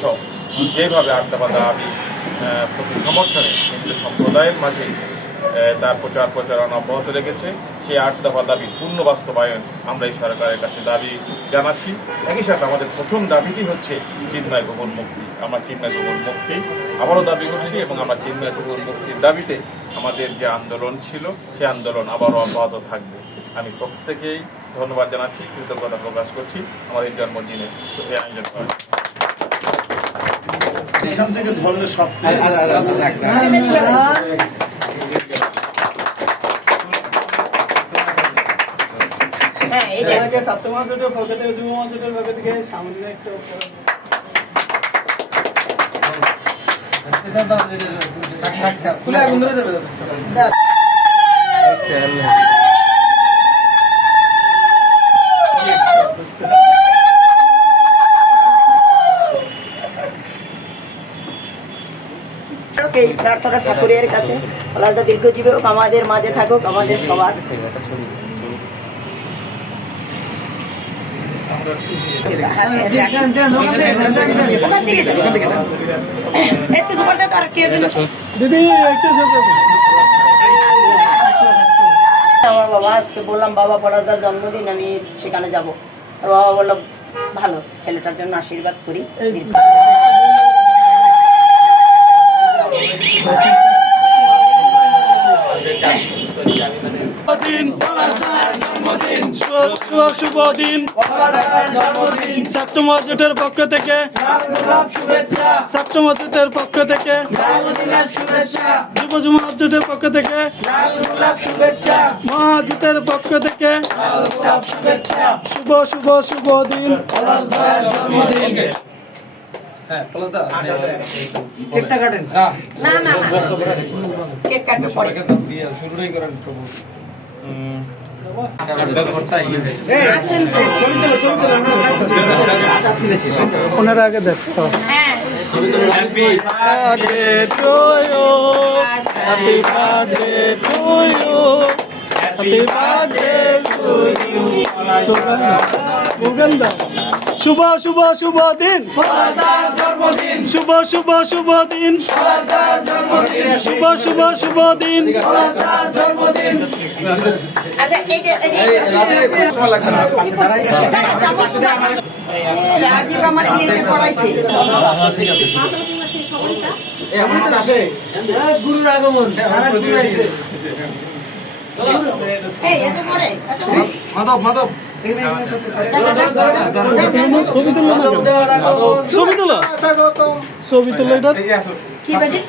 সহ যেভাবে 8 দফা দাবি প্রতি সমর্থনে হিন্দু সম্প্রদায়ের মাঝে তার প্রচার প্রচারণা অব্যাহত রেখেছে, সেই 8 দফা দাবি পূর্ণ বাস্তবায়ন আমরা এই সরকারের কাছে দাবি জানাচ্ছি। একই সাথে আমাদের প্রথম দাবিটি হচ্ছে চিন্ময় গুহর মুক্তি। আমরা চিন্ময় গুহর মুক্তি আবারও দাবি করছি এবং আমরা চিন্ময় গুহর মুক্তির দাবিতে আমাদের যে আন্দোলন ছিল সেই আন্দোলন আবারও অব্যাহত থাকবে। আমি প্রত্যেকেই ধন্যবাদ জানাচ্ছি, কৃতজ্ঞতা প্রকাশ করছি আমার এই জন্মদিনে এই আয়োজন করার। এখান থেকে ধরনের সব ছাত্র মহাজোটের পক্ষ থেকে যুব মহাজোটের পক্ষ থেকে সামনে একটু এই প্রার্থনা ঠাকুরের কাছে আল্লাহটা দীর্ঘজীবী হোক, আমাদের মাঝে থাকুক, আমাদের সবার। আমার বাবা আজকে বললাম বাবা পড়াদার জন্মদিন, আমি সেখানে যাব। আর বাবা বললো ভালো, ছেলেটার জন্য আশীর্বাদ করি। শুভ দিন ছাত্র মহাজোটের পক্ষ থেকে, ছাত্র মহাজোটের পক্ষ থেকে, যুব মহাজোটের পক্ষ থেকে, মহাজোটের পক্ষ থেকে শুভ শুভ শুভ দিন। কেকটা কাটেন না না কেক কাটবে পরে। ওনারা আগে দেখো। Happy birthday to you. Happy birthday to you. Happy birthday to you. Sugandha শুভ শুভ শুভ দিন, শুভ শুভ শুভ দিন, শুভ শুভ শুভ দিন। আচ্ছা রাজীব আমার দিয়ে পড়াইছে। গুরুর আগমন মাধব মাধব ছবি তোলা ছবি তোলা এটা কি